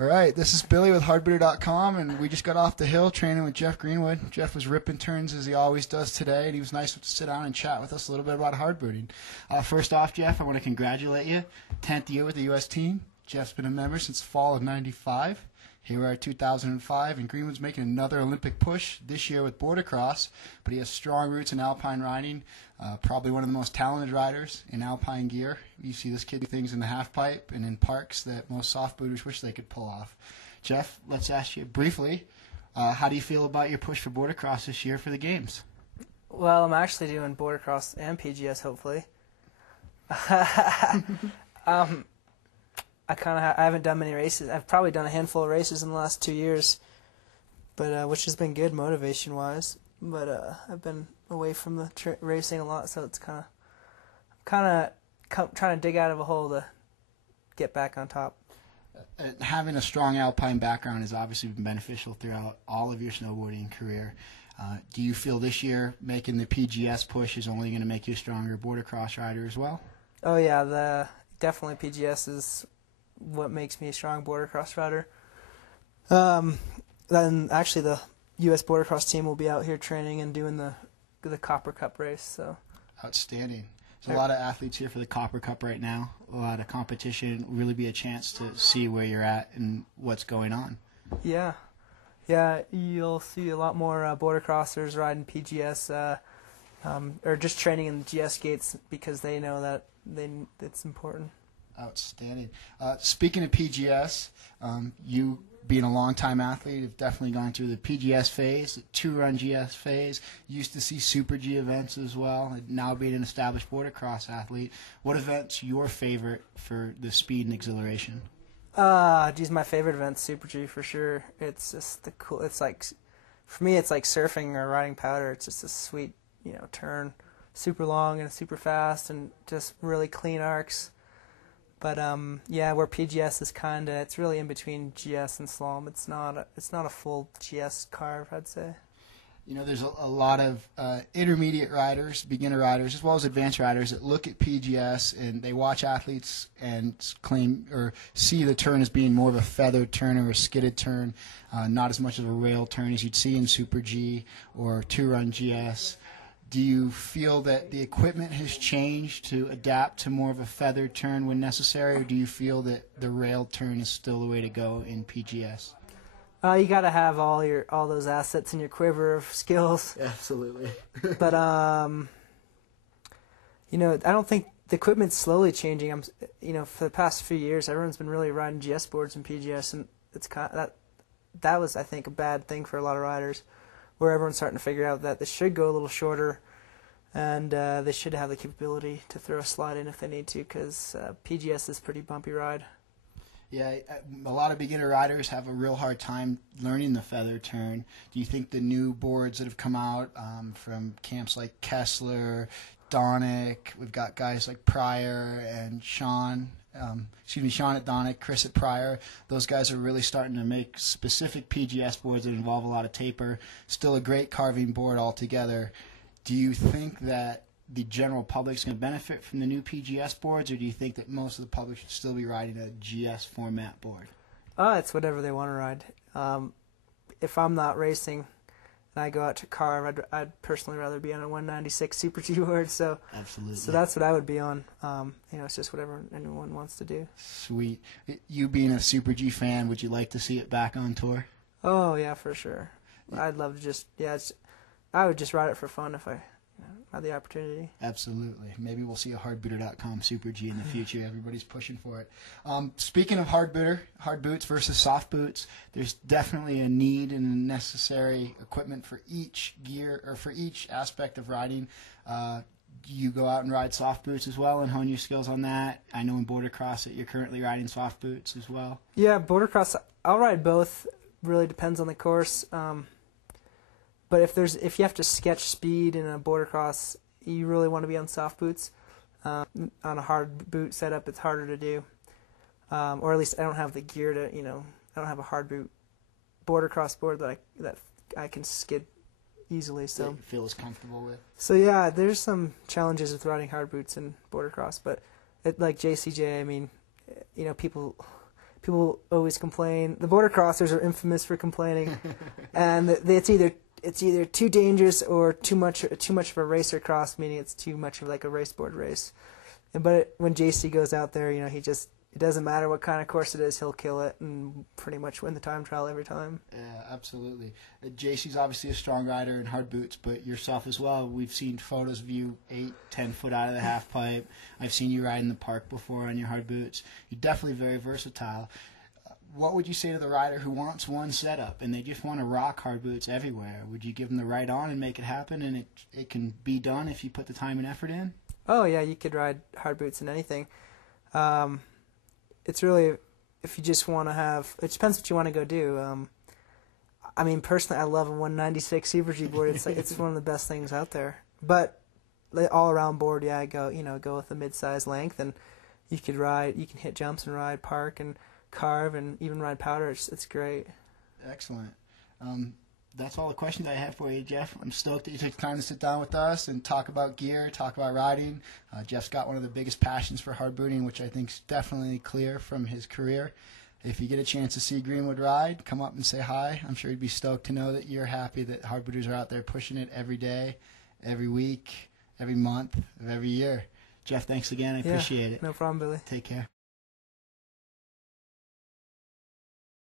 All right, this is Billy with hardbooter.com, and we just got off the hill training with Jeff Greenwood. Jeff was ripping turns as he always does today, and he was nice to sit down and chat with us a little bit about hardbooting. First off, Jeff, I want to congratulate you. 10th year with the U.S. team. Jeff's been a member since fall of '95. Here we are 2005, and Greenwood's making another Olympic push this year with border cross, but he has strong roots in alpine riding, probably one of the most talented riders in alpine gear. You see this kid do things in the half pipe and in parks that most soft booters wish they could pull off. Jeff, let's ask you briefly, how do you feel about your push for border cross this year for the games? Well, I'm actually doing border cross and PGS, hopefully. I haven't done many races. I've probably done a handful of races in the last 2 years, but which has been good motivation-wise. But I've been away from the racing a lot, so it's kind of trying to dig out of a hole to get back on top. Having a strong alpine background has obviously been beneficial throughout all of your snowboarding career. Do you feel this year making the PGS push is only going to make you a stronger border cross rider as well? Oh yeah, definitely PGS is what makes me a strong border cross rider. Then actually the U.S. border cross team will be out here training and doing the Copper Cup race. So outstanding. There's a lot of athletes here for the Copper Cup right now. A lot of competition. Really be a chance to see where you're at and what's going on. Yeah, you'll see a lot more border crossers riding PGS or just training in the GS gates because they know that it's important. Outstanding. Speaking of PGS, you being a long-time athlete have definitely gone through the PGS phase, the two-run GS phase. You used to see Super G events as well. And now being an established border cross athlete, what event's your favorite for the speed and exhilaration? My favorite event's Super G for sure. It's just the cool. It's like, for me, it's like surfing or riding powder. It's just a sweet, turn, super long and super fast, and just really clean arcs. But where PGS is it's really in between GS and slalom. It's not a full GS carve, I'd say. There's a lot of intermediate riders, beginner riders, as well as advanced riders that look at PGS and they watch athletes and claim or see the turn as being more of a feathered turn or a skidded turn, not as much of a rail turn as you'd see in Super G or two-run GS. Do you feel that the equipment has changed to adapt to more of a feathered turn when necessary, or do you feel that the rail turn is still the way to go in PGS? You got to have all those assets in your quiver of skills. Absolutely. But I don't think the equipment's slowly changing. For the past few years, everyone's been really riding GS boards in PGS, and it's that was, I think, a bad thing for a lot of riders, where everyone's starting to figure out that they should go a little shorter, and they should have the capability to throw a slide in if they need to, because PGS is a pretty bumpy ride. Yeah, a lot of beginner riders have a real hard time learning the feather turn. Do you think the new boards that have come out from camps like Kessler, Donick, we've got guys like Pryor and Sean at Donick, Chris at Pryor, those guys are really starting to make specific PGS boards that involve a lot of taper. Still a great carving board altogether. Do you think that the general public's going to benefit from the new PGS boards, or do you think that most of the public should still be riding a GS format board? It's whatever they want to ride. If I'm not racing and I go out to carve, I'd personally rather be on a 196 Super G board. So absolutely. So that's what I would be on. It's just whatever anyone wants to do. Sweet. You being a Super G fan, would you like to see it back on tour? Oh yeah, for sure. I'd love to I would just ride it for fun if I had the opportunity. Absolutely. Maybe we'll see a hardbooter.com Super G in the future. Everybody's pushing for it. Speaking of hard boots versus soft boots, there's definitely a need and a necessary equipment for each gear or for each aspect of riding. You go out and ride soft boots as well and hone your skills on that. I know in border cross that you're currently riding soft boots as well. Yeah, border cross, I'll ride both. Really depends on the course. But if you have to sketch speed in a border cross, you really want to be on soft boots. On a hard boot setup, it's harder to do. Or at least I don't have the gear to, I don't have a hard boot border cross board that I can skid easily. So that you feel as comfortable with. So yeah, there's some challenges with riding hard boots in border cross, but like JCJ, people people always complain. The border crossers are infamous for complaining, and it's either too dangerous or too much of a racer cross, meaning it's too much of like a race board race. But when JC goes out there, it doesn't matter what kind of course it is, he'll kill it and pretty much win the time trial every time. Yeah, absolutely. JC's obviously a strong rider in hard boots, but yourself as well. We've seen photos of you 8-10 foot out of the half pipe. I've seen you ride in the park before on your hard boots. You're definitely very versatile. What would you say to the rider who wants one setup and they just want to rock hard boots everywhere? Would you give them the ride on and make it happen, and it can be done if you put the time and effort in? Oh yeah, you could ride hard boots in anything. It's really, if you just want to have, it depends what you want to go do. I mean, personally, I love a 196 Super G board. It's one of the best things out there. But all around board, yeah, go with a mid-size length, and you can hit jumps and ride park and carve and even ride powder. It's great. Excellent. That's all the questions I have for you, Jeff. I'm stoked that you took the time to sit down with us and talk about gear, talk about riding. Jeff's got one of the biggest passions for hard booting, which I think is definitely clear from his career. If you get a chance to see Greenwood ride, come up and say hi. I'm sure he'd be stoked to know that you're happy that hard booters are out there pushing it every day, every week, every month of every year. Jeff, thanks again. I appreciate it. No problem, Billy. Take care.